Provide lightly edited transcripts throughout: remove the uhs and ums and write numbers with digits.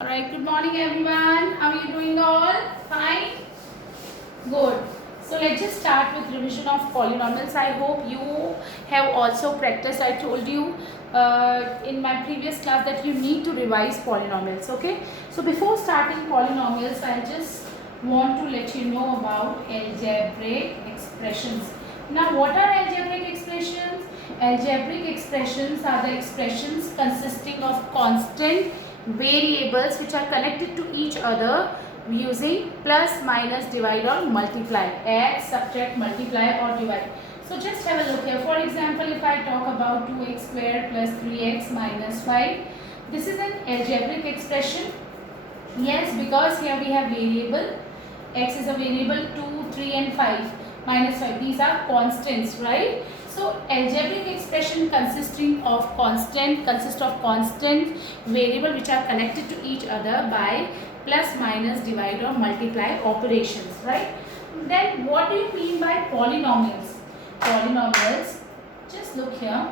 Alright, good morning everyone. How are you doing all? Fine? Good. So let's just start with revision of polynomials. I hope you have also practiced. I told you in my previous class that you need to revise polynomials. Okay. So before starting polynomials, I just want to let you know about algebraic expressions. Now, what are algebraic expressions? Algebraic expressions are the expressions consisting of constant variables which are connected to each other using plus, minus, divide or multiply. Add, subtract, multiply or divide. So just have a look here. For example, if I talk about 2x square plus 3x minus 5, this is an algebraic expression. Yes, because here we have variable. X is a variable, 2, 3 and 5, minus 5. These are constants, right? So algebraic expression consists of constant variable which are connected to each other by plus, minus, divide or multiply operations, right? Then what do you mean by polynomials? Polynomials, just look here.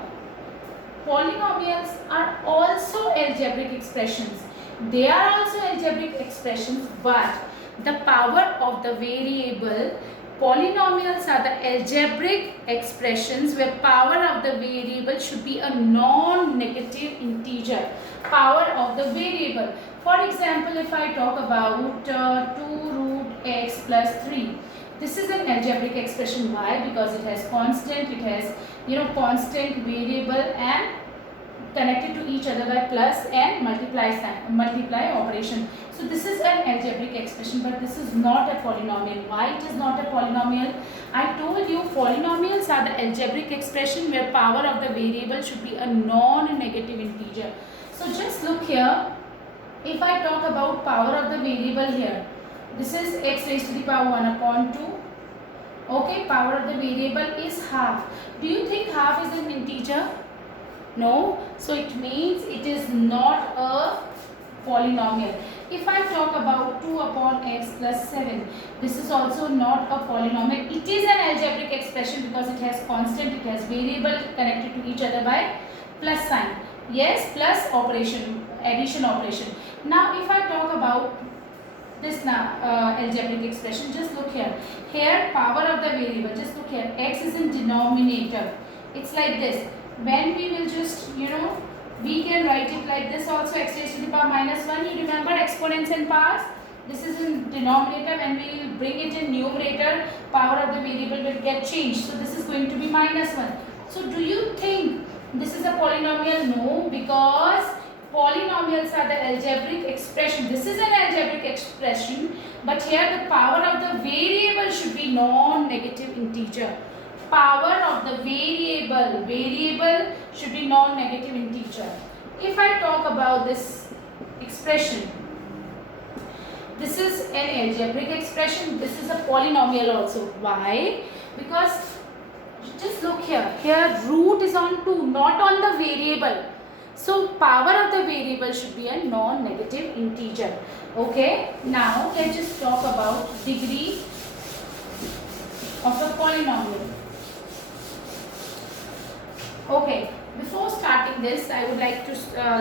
Polynomials are also algebraic expressions. They are also algebraic expressions, but the power of the variable, polynomials are the algebraic expressions where power of the variable should be a non-negative integer. Power of the variable. For example, if I talk about 2 root x plus 3. This is an algebraic expression. Why? Because it has constant, it has constant variable and connected to each other by plus and multiply operation. So this is an algebraic expression, but this is not a polynomial. Why it is not a polynomial? I told you polynomials are the algebraic expression where power of the variable should be a non-negative integer. So just look here. If I talk about power of the variable here, this is x raised to the power 1 upon 2. Okay, power of the variable is half. Do you think half is an integer? No. So it means it is not a polynomial. If I talk about 2 upon x plus 7, this is also not a polynomial. It is an algebraic expression because it has constant, it has variable connected to each other by plus sign. Yes, plus operation, addition operation. Now if I talk about this algebraic expression, just look here. Here power of the variable, just look here, x is in denominator. It's like this. When we will just we can write it like this also, x raised to the power minus 1. You remember exponents and powers? This is in denominator. When we will bring it in numerator, power of the variable will get changed. So this is going to be minus 1. So do you think this is a polynomial? No, because polynomials are the algebraic expression. This is an algebraic expression, but here the power of the variable should be non-negative integer. Power of the variable should be non-negative integer. If I talk about this expression, this is an algebraic expression, this is a polynomial also. Why? Because just look here, root is on 2, not on the variable. So power of the variable should be a non-negative integer. Okay, now let's just talk about degree of a polynomial. Okay, before starting this, I would like to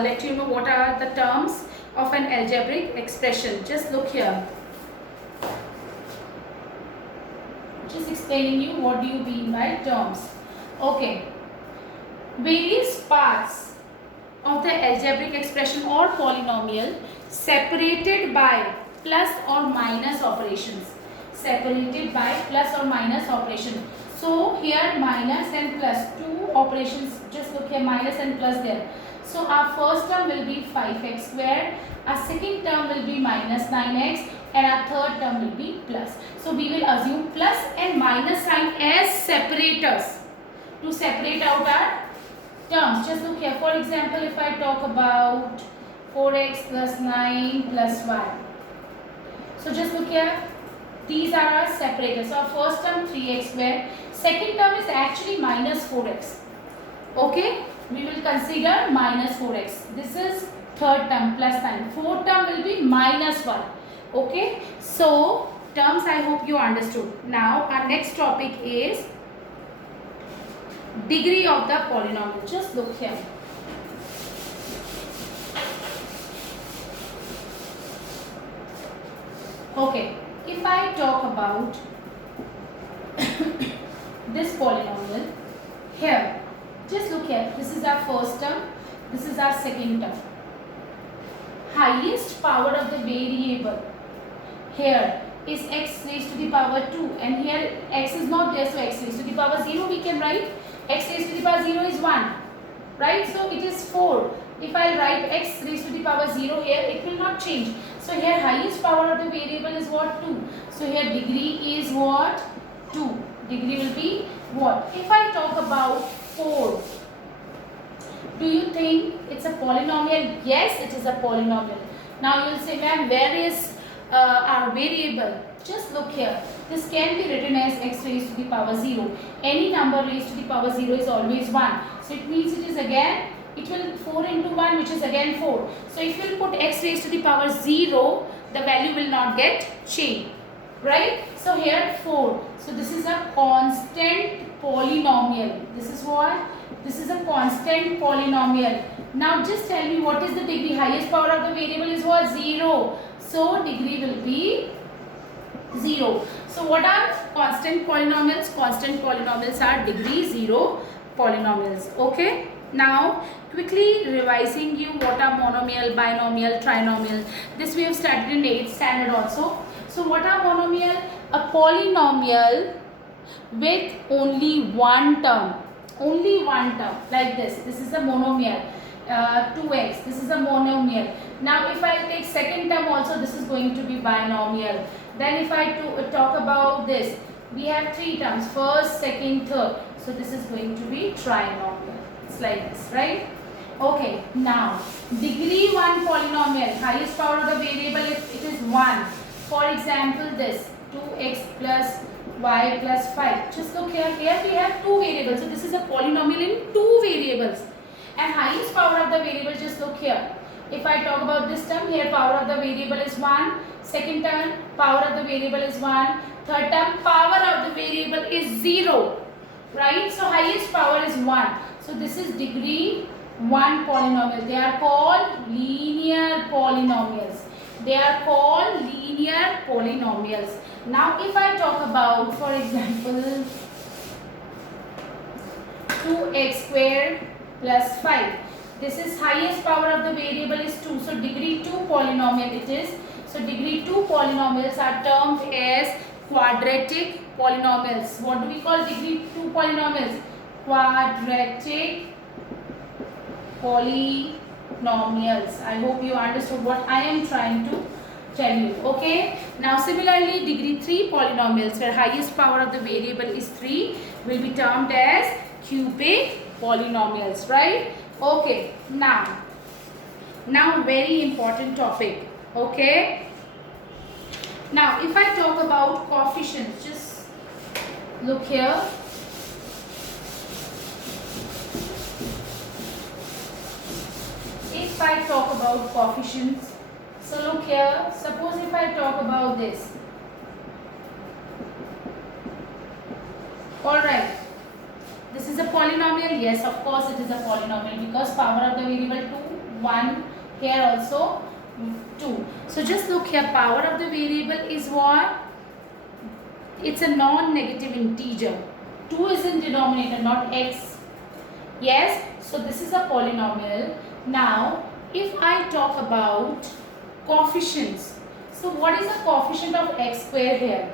let you know what are the terms of an algebraic expression. Just look here. Just explaining you what do you mean by terms. Okay, various parts of the algebraic expression or polynomial separated by plus or minus operations. Separated by plus or minus operation. So here minus and plus, two operations, just look here, minus and plus there. So our first term will be 5x squared, our second term will be minus 9x and our third term will be plus. So we will assume plus and minus sign as separators to separate out our terms. Just look here, for example, if I talk about 4x plus 9 plus 1. So just look here, these are our separators. So our first term 3x squared, second term is actually minus 4x. Okay, we will consider minus 4x. This is third term plus 9. Fourth term will be minus 1. Okay, so terms I hope you understood. Now our next topic is degree of the polynomial. Just look here. Okay, if I talk about this polynomial here, just look here, this is our first term, this is our second term. Highest power of the variable here is x raised to the power 2, and here x is not there, so x raised to the power 0 we can write. X raised to the power 0 is 1, right? So it is 4. If I write x raised to the power 0 here, it will not change. So here highest power of the variable is what? 2. So here degree is what? 2. Degree will be what? If I talk about 4, do you think it's a polynomial? Yes, it is a polynomial. Now you will say, ma'am, where is our variable? Just look here. This can be written as x raised to the power 0. Any number raised to the power 0 is always 1. So it means it is again, it will 4 into 1, which is again 4. So if you will put x raised to the power 0, the value will not get changed. Right? So here 4. So this is a constant polynomial. This is what? This is a constant polynomial. Now just tell me, what is the degree? Highest power of the variable is what? 0. So degree will be 0. So what are constant polynomials? Constant polynomials are degree 0 polynomials. Okay. Now quickly revising you what are monomial, binomial, trinomial. This we have studied in 8th standard also. So what are monomial? A polynomial with only one term. Only one term, like this. This is a monomial. 2x. This is a monomial. Now if I take second term also, this is going to be binomial. Then if I talk about this, we have 3 terms. First, second, third. So this is going to be trinomial. It's like this, right? Okay. Now degree 1 polynomial. Highest power of the variable, if it is 1. For example, this 2x plus y plus 5. Just look here. Here we have 2 variables. So this is a polynomial in 2 variables. And highest power of the variable, just look here. If I talk about this term, here power of the variable is 1. Second term, power of the variable is 1. Third term, power of the variable is 0. Right? So highest power is 1. So this is degree 1 polynomial. They are called linear polynomials. They are called linear polynomials. Now if I talk about, for example, 2x squared plus 5. This is highest power of the variable is 2. So degree 2 polynomial it is. So degree 2 polynomials are termed as quadratic polynomials. What do we call degree 2 polynomials? Quadratic polynomials. I hope you understood what I am trying to tell you. Okay. Now similarly, degree 3 polynomials where highest power of the variable is 3 will be termed as cubic polynomials, right? Okay. Now very important topic. Okay. Now if I talk about coefficients, just look here. If I talk about coefficients, so look here, suppose if I talk about this. Alright, this is a polynomial. Yes, of course it is a polynomial because power of the variable 2, 1, here also 2. So just look here, power of the variable is what? It's a non-negative integer. 2 is in denominator, not x. Yes, so this is a polynomial. Now, if I talk about coefficients, so what is the coefficient of x square here?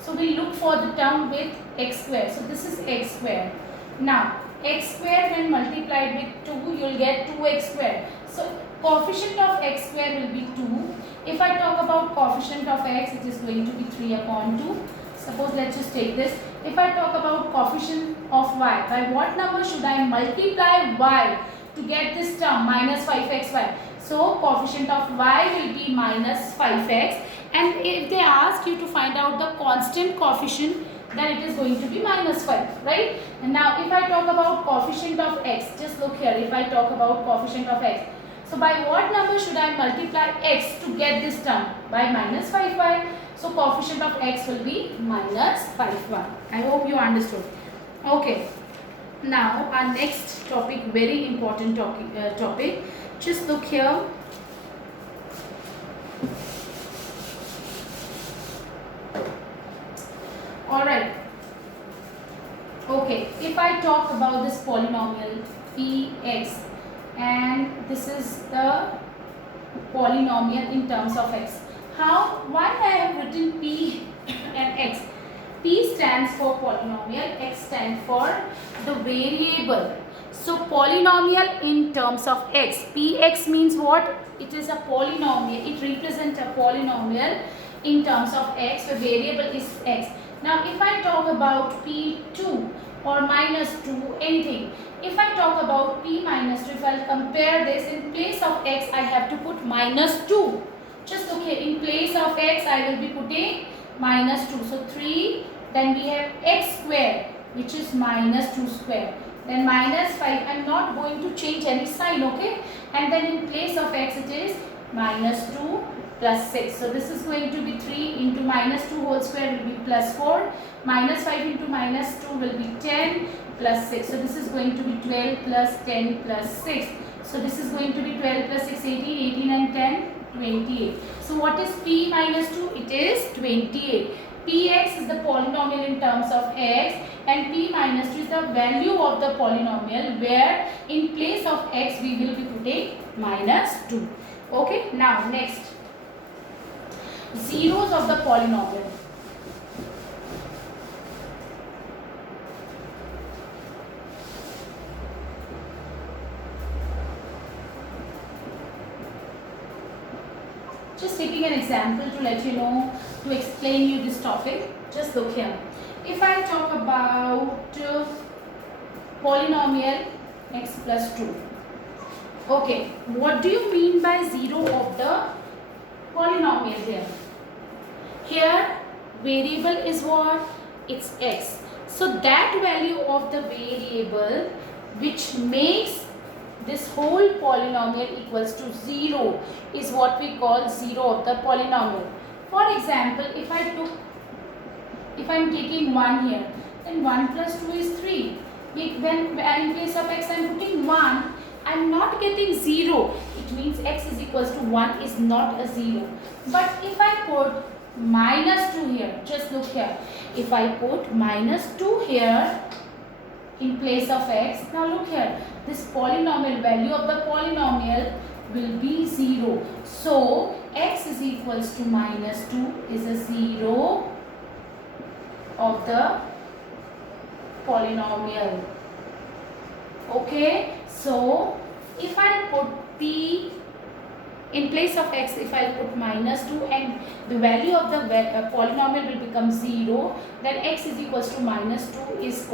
So we look for the term with x square. So this is x square. Now, x square when multiplied with 2, you will get 2x square. So coefficient of x square will be 2. If I talk about coefficient of x, it is going to be 3 upon 2. Suppose let's just take this. If I talk about coefficient of y, by what number should I multiply y to get this term minus 5xy? So coefficient of y will be minus 5x, and if they ask you to find out the constant coefficient, then it is going to be minus 5, right? And now if I talk about coefficient of x, just look here. If I talk about coefficient of x, so by what number should I multiply x to get this term? By minus 5y. So coefficient of x will be minus 5y. I hope you understood. Okay. Now our next topic, very important topic. Just look here. Alright. Okay, if I talk about this polynomial px, and this is the polynomial in terms of x. Why I have written p and x? P stands for polynomial, x stands for the variable. So polynomial in terms of x. Px means what? It is a polynomial. It represents a polynomial in terms of x. The variable is x. Now if I talk about p2 or minus 2, anything. If I talk about p minus 2, if I compare this, in place of x I have to put minus 2. Just look here, in place of x I will be putting minus 2. So 3, then we have x square, which is minus 2 square. Then minus 5, I am not going to change any sign, okay? And then in place of x it is minus 2 plus 6. So this is going to be 3 into minus 2 whole square will be plus 4. Minus 5 into minus 2 will be 10 plus 6. So this is going to be 12 plus 10 plus 6. So this is going to be 12 plus 6, 18, 18 and 10, 28. So what is p minus 2? It is 28. Px is the polynomial in terms of x, and p minus 2 is the value of the polynomial, where in place of x we will be putting minus 2. Okay, now next, zeros of the polynomial. Just taking an example to let you know, to explain you this topic. Just look here. If I talk about polynomial x plus 2. Okay, what do you mean by zero of the polynomial here? Here variable is what? It's x. So that value of the variable which makes this whole polynomial equals to 0 is what we call zero of the polynomial. For example, if I am taking 1 here, then 1 plus 2 is 3. When in place of x I am putting 1, I am not getting 0. It means x is equals to 1 is not a 0. But if I put minus 2 here, just look here. If I put minus 2 here in place of x, now look here, this polynomial, value of the polynomial will be 0. So x is equals to minus 2 is a 0 of the polynomial. Okay, so if I put p in place of x, if I put minus 2 and the value of the polynomial will become 0, then x is equals to minus 2 is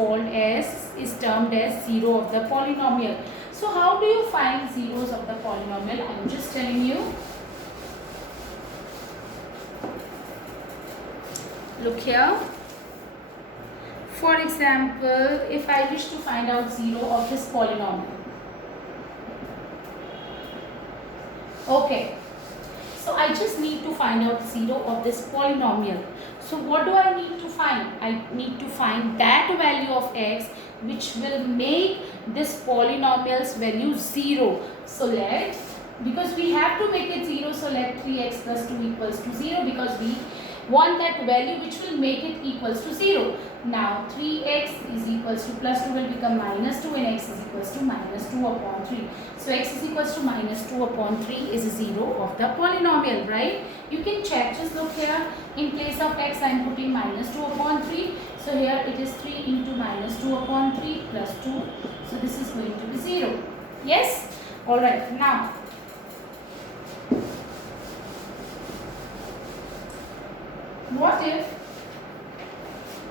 termed as 0 of the polynomial. So how do you find zeros of the polynomial? I am just telling you. Look here. For example, if I wish to find out 0 of this polynomial. Okay, so I just need to find out 0 of this polynomial. So what do I need to find? I need to find that value of x which will make this polynomial's value 0. So because we have to make it 0, so let 3x plus 2 equals to 0, because we want that value which will make it equals to 0. Now 3x is equals to plus 2 will become minus 2, and x is equals to minus 2 upon 3. So x is equals to minus 2 upon 3 is a 0 of the polynomial, right? You can check, just look here, in place of x I am putting minus 2 upon 3. So here it is 3 into minus 2 upon 3 plus 2. So this is going to be 0. Yes? Alright, now what if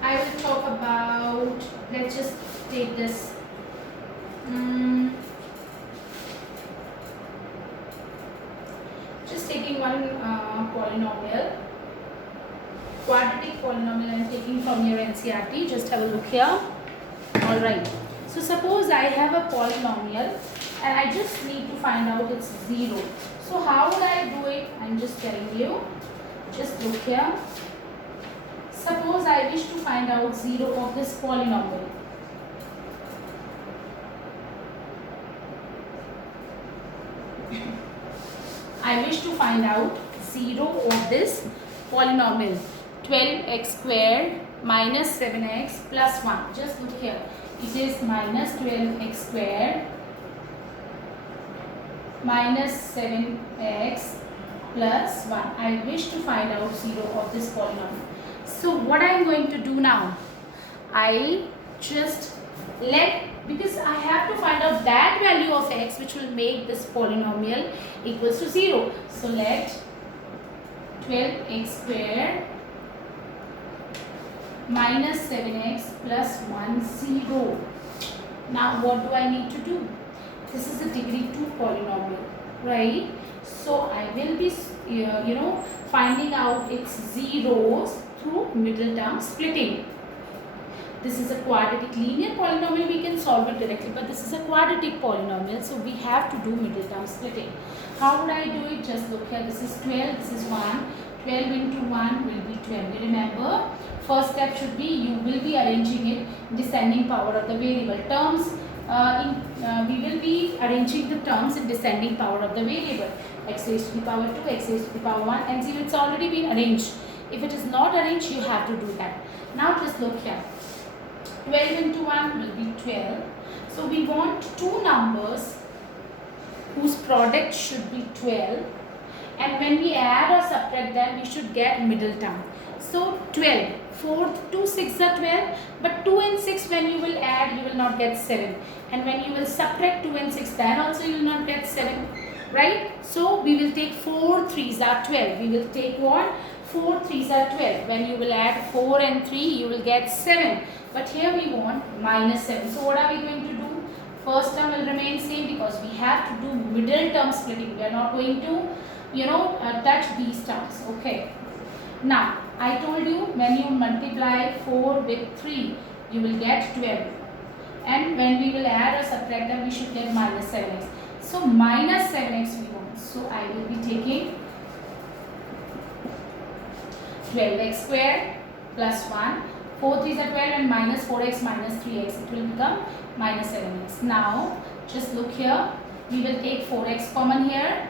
I will talk about, let's just take this, just taking one polynomial, quadratic polynomial I am taking from your NCERT. Just have a look here. Alright, so suppose I have a polynomial and I just need to find out its 0. So how would I do it? I am just telling you. Just look here. Suppose I wish to find out 0 of this polynomial. I wish to find out 0 of this polynomial. 12x squared minus 7x plus 1. Just look here. It is minus 12x squared minus 7x plus 1. I wish to find out 0 of this polynomial. So what I am going to do now, I just because I have to find out that value of x which will make this polynomial equals to 0. So let 12x squared minus 7x plus 1 0. Now what do I need to do? This is a degree 2 polynomial, right? So I will be finding out its zeros through middle term splitting. This is a quadratic linear polynomial, we can solve it directly, but this is a quadratic polynomial, so we have to do middle term splitting. How would I do it? Just look here. This is 12, this is 1. 12 into 1 will be 12. You remember, first step should be you will be arranging it descending power of the variable terms. We will be arranging the terms in descending power of the variable. X raised to the power 2, x raised to the power 1, and see it's already been arranged. If it is not arranged, you have to do that. Now just look here. 12 into 1 will be 12. So we want two numbers whose product should be 12. And when we add or subtract them, we should get middle term. So 12. 4 to 6 are 12. But 2 and 6 when you will add, you will not get 7. And when you will subtract 2 and 6, then also you will not get 7. Right? So we will take 4 3s are 12. We will take what? 4 3s are 12. When you will add 4 and 3, you will get 7. But here we want minus 7. So what are we going to do? First term will remain same because we have to do middle term splitting. We are not going to, touch these terms. Okay. Now, I told you when you multiply 4 with 3, you will get 12. And when we will add or subtract them, we should get minus 7x. So, minus 7x we want. So, I will be taking 12x squared plus 1. 4 3s are 12 and minus 4x minus 3x. It will become minus 7x. Now, just look here. We will take 4x common here.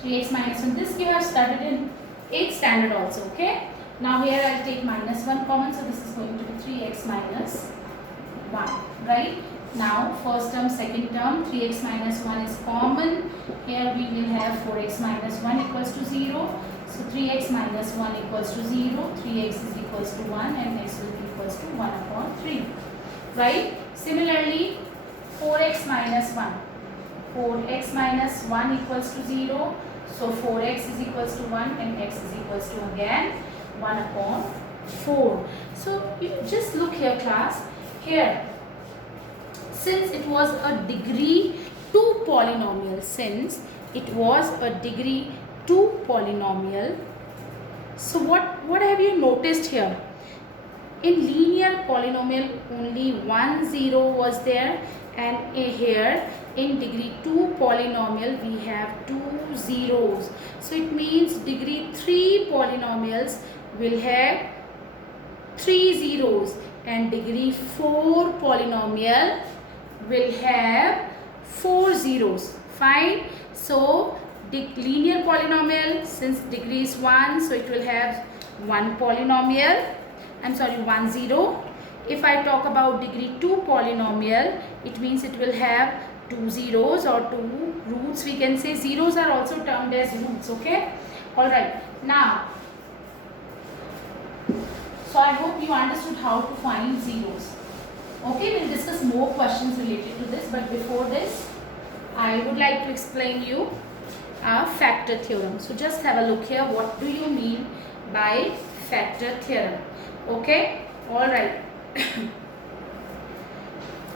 3x minus 1. This you have studied in 8th standard also. Okay. Now, here I will take minus 1 common. So, this is going to be 3x minus 1. Right. Now, first term, second term, 3x minus 1 is common. Here we will have 4x minus 1 equals to 0. So, 3x minus 1 equals to 0. 3x is equals to 1 and x will be equals to 1 upon 3. Right. Similarly, 4x minus 1. 4x minus 1 equals to 0. So, 4x is equals to 1 and x is equals to again 1 upon 4. So, you just look here class. Here, since it was a degree 2 polynomial, so what have you noticed here? In linear polynomial, only 1 0 was there, and here in degree 2 polynomial we have 2 zeros. So it means degree 3 polynomials will have 3 zeros and degree 4 polynomial will have 4 zeros. Fine. So linear polynomial, since degree is 1, so it will have 1 polynomial. 1 0. If I talk about degree 2 polynomial, it means it will have 2 zeros or 2 roots. We can say zeros are also termed as roots. Okay. Alright. Now, so I hope you understood how to find zeros. Okay, we'll discuss more questions related to this, but before this, I would like to explain you a factor theorem. So just have a look here. What do you mean by factor theorem? Okay, alright.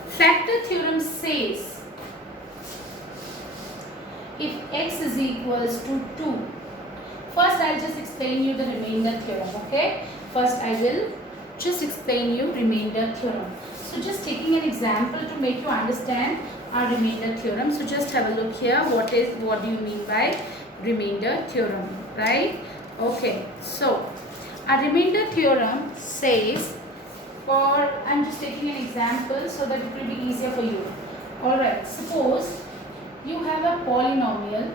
Factor theorem says if x is equals to 2. First, I'll just explain you the remainder theorem. Okay, first I will just explain you remainder theorem. So just taking an example to make you understand our remainder theorem. So just have a look here. What do you mean by remainder theorem, right? Okay, so our remainder theorem says, I'm just taking an example so that it will be easier for you. Alright, suppose you have a polynomial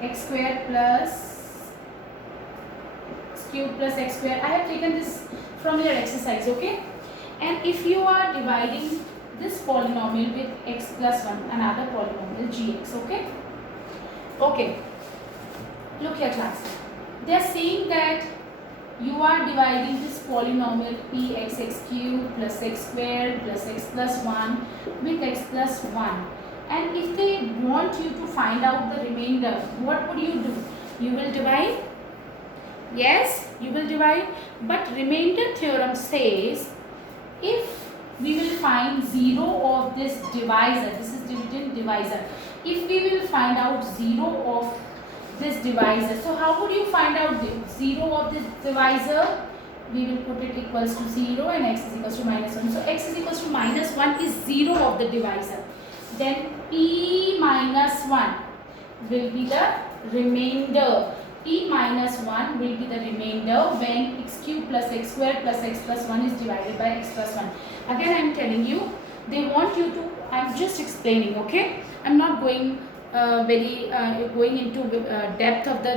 x squared plus cube plus x square. I have taken this from your exercise, okay? And if you are dividing this polynomial with x plus 1, another polynomial gx, okay? Okay, look here class. They are saying that you are dividing this polynomial pxx cube plus x squared plus x plus 1 with x plus 1. And if they want you to find out the remainder, what would you do? You will divide? Yes, you will divide. But remainder theorem says if we will find 0 of this divisor, this is dividend divisor, if we will find out 0 of this divisor, so how would you find out the 0 of this divisor? We will put it equals to 0 and x is equals to minus 1. So x is equals to minus 1 is 0 of the divisor. Then p minus 1 will be the remainder. P minus 1 will be the remainder when x cube plus x squared plus x plus 1 is divided by x plus 1. Again I am telling you, they want you to, I am just explaining, okay? I am not going going into depth of the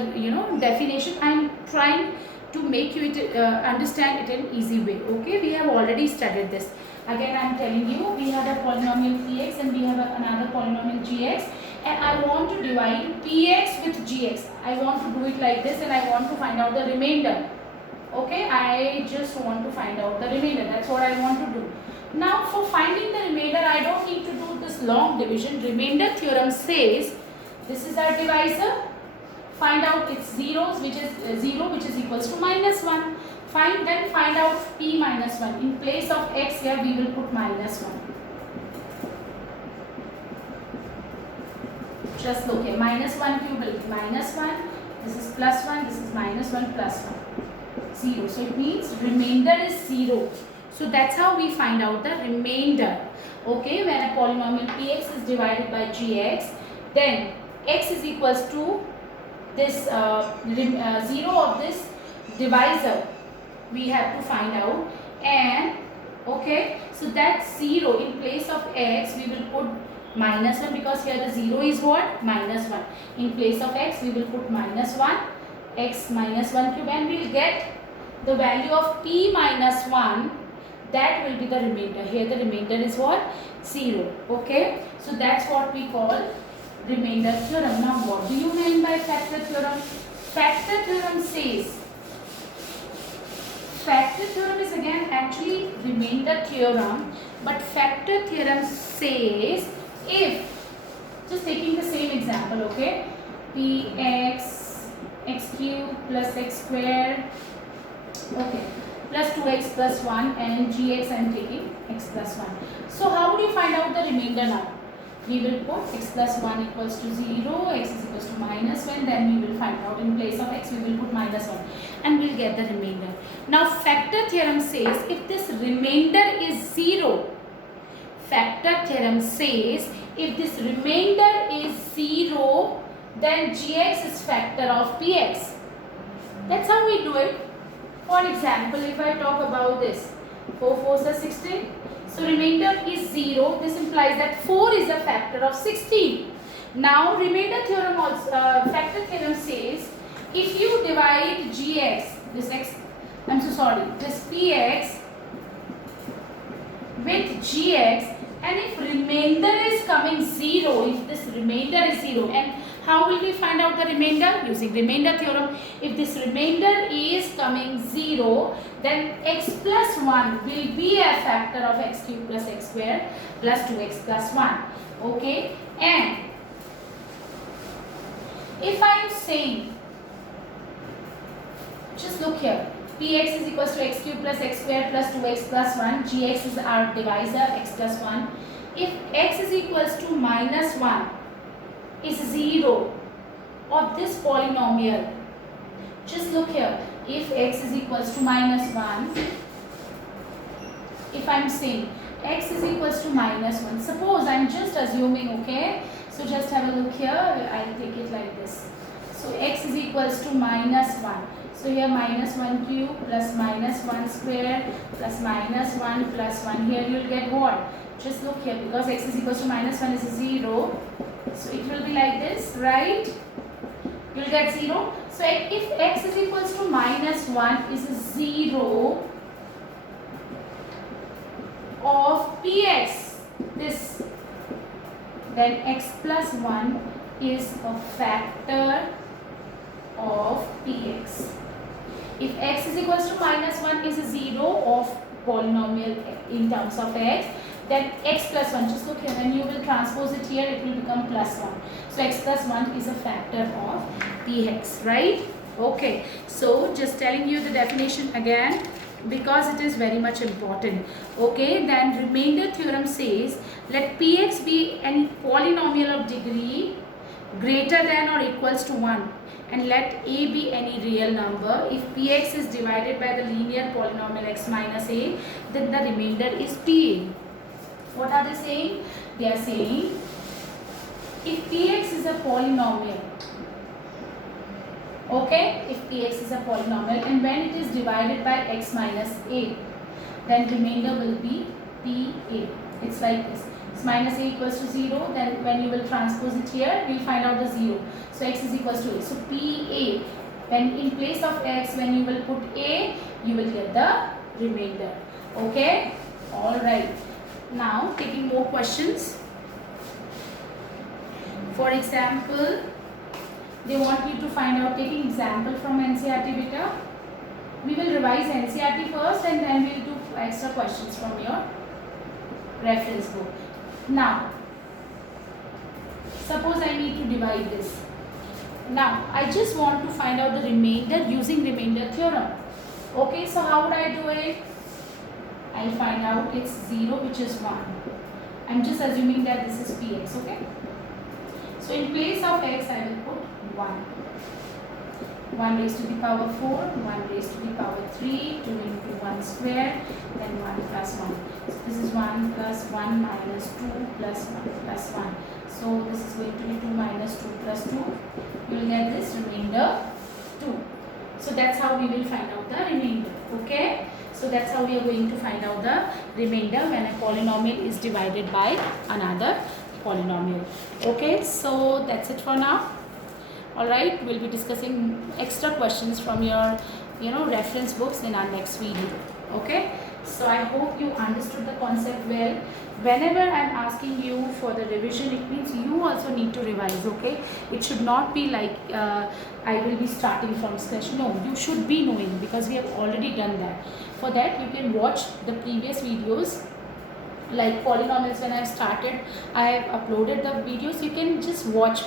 definition. I am trying to make you understand it in an easy way, okay? We have already studied this. Again I am telling you, we have a polynomial px and we have another polynomial gx, and I want to divide px with gx. I want to do it like this and I want to find out the remainder. Okay, I just want to find out the remainder. That's what I want to do. Now for finding the remainder, I don't need to do this long division. Remainder theorem says this is our divisor. Find out its zeros, which is 0, which is equals to minus 1. Then find out p minus 1. In place of x here, we will put minus 1. Just look here. Minus 1 cube will be minus 1. This is plus 1. This is minus 1 plus 1. 0. So it means remainder is 0. So that's how we find out the remainder. Okay, when a polynomial px is divided by gx, then x is equals to this 0 of this divisor we have to find out, and okay, so that's 0. In place of x we will put minus 1 because here the 0 is what? Minus 1. In place of x we will put minus 1, x minus 1 cube, and we will get the value of p minus 1. That will be the remainder. Here the remainder is what? 0. Okay. So that's what we call remainder theorem. Now what do you mean by factor theorem? Factor theorem says, factor theorem is again actually remainder theorem, but factor theorem says if, just taking the same example, okay, px x cube plus x squared, okay, plus 2x plus 1, and gx I am taking x plus 1. So how would you find out the remainder now? We will put x plus 1 equals to 0, x is equals to minus 1, then we will find out in place of x we will put minus 1 and we will get the remainder. Now factor theorem says if this remainder is 0, factor theorem says if this remainder is 0, then gx is factor of px. That's how we do it. For example, if I talk about this, 4 4s are 16. So remainder is 0. This implies that 4 is a factor of 16. Now remainder theorem also, factor theorem says if you divide gx, this x, I'm so sorry, this px with gx, and if remainder is coming 0, if this remainder is 0, and how will we find out the remainder? Using remainder theorem. If this remainder is coming 0, then x plus 1 will be a factor of x cube plus x squared plus 2x plus 1. Okay, and if I am saying, just look here, px is equals to x cube plus x squared plus 2x plus 1, gx is our divisor, x plus 1. If x is equals to minus 1 is 0 of this polynomial, just look here, if x is equals to minus 1, if I am saying x is equals to minus 1, suppose I am just assuming, okay, so just have a look here, I will take it like this. So x is equals to minus 1. So here minus 1 cube plus minus 1 square plus minus 1 plus 1. Here you will get what? Just look here, because x is equals to minus 1 is 0. So it will be like this, right? You will get 0. So if x is equals to minus 1 is 0 of px, this, then x plus 1 is a factor of px. If x is equals to minus 1 is a 0 of polynomial in terms of x, then x plus 1, just look here, when you will transpose it here, it will become plus 1. So x plus 1 is a factor of px, right? Okay, so just telling you the definition again because it is very much important. Okay, then remainder theorem says let px be any polynomial of degree greater than or equals to 1 and let a be any real number. If px is divided by the linear polynomial x minus a, then the remainder is pa. What are they saying? They are saying if px is a polynomial, okay, if px is a polynomial and when it is divided by x minus a, then remainder will be pa. It's like this. It's minus a equals to 0, then when you will transpose it here, we will find out the 0. So x is equals to a. So pa, when in place of x, when you will put a, you will get the remainder. Okay? Alright. Now taking more questions. For example, they want you to find out, taking example from NCERT beta. We will revise NCERT first and then we will do extra questions from your reference book. Now, suppose I need to divide this. Now, I just want to find out the remainder using remainder theorem. Okay, so how would I do it? I'll find out it's 0, which is 1. I'm just assuming that this is px, okay? So in place of x, I will put 1. 1 raised to the power 4, 1 raised to the power 3, 2 into 1 square, then 1 plus 1. So this is 1 plus 1 minus 2 plus 1 plus 1. So this is going to be 2 minus 2 plus 2. You will get this remainder 2. So that's how we will find out the remainder. Okay? So that's how we are going to find out the remainder when a polynomial is divided by another polynomial. Okay? So that's it for now. Alright, we'll be discussing extra questions from your reference books in our next video. Okay, so I hope you understood the concept well. Whenever I'm asking you for the revision, it means you also need to revise. Okay, it should not be like I will be starting from scratch. No, you should be knowing because we have already done that. For that, you can watch the previous videos like polynomials. When I started, I have uploaded the videos. You can just watch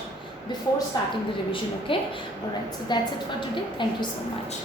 before starting the revision. Okay, all right, so that's it for today. Thank you so much.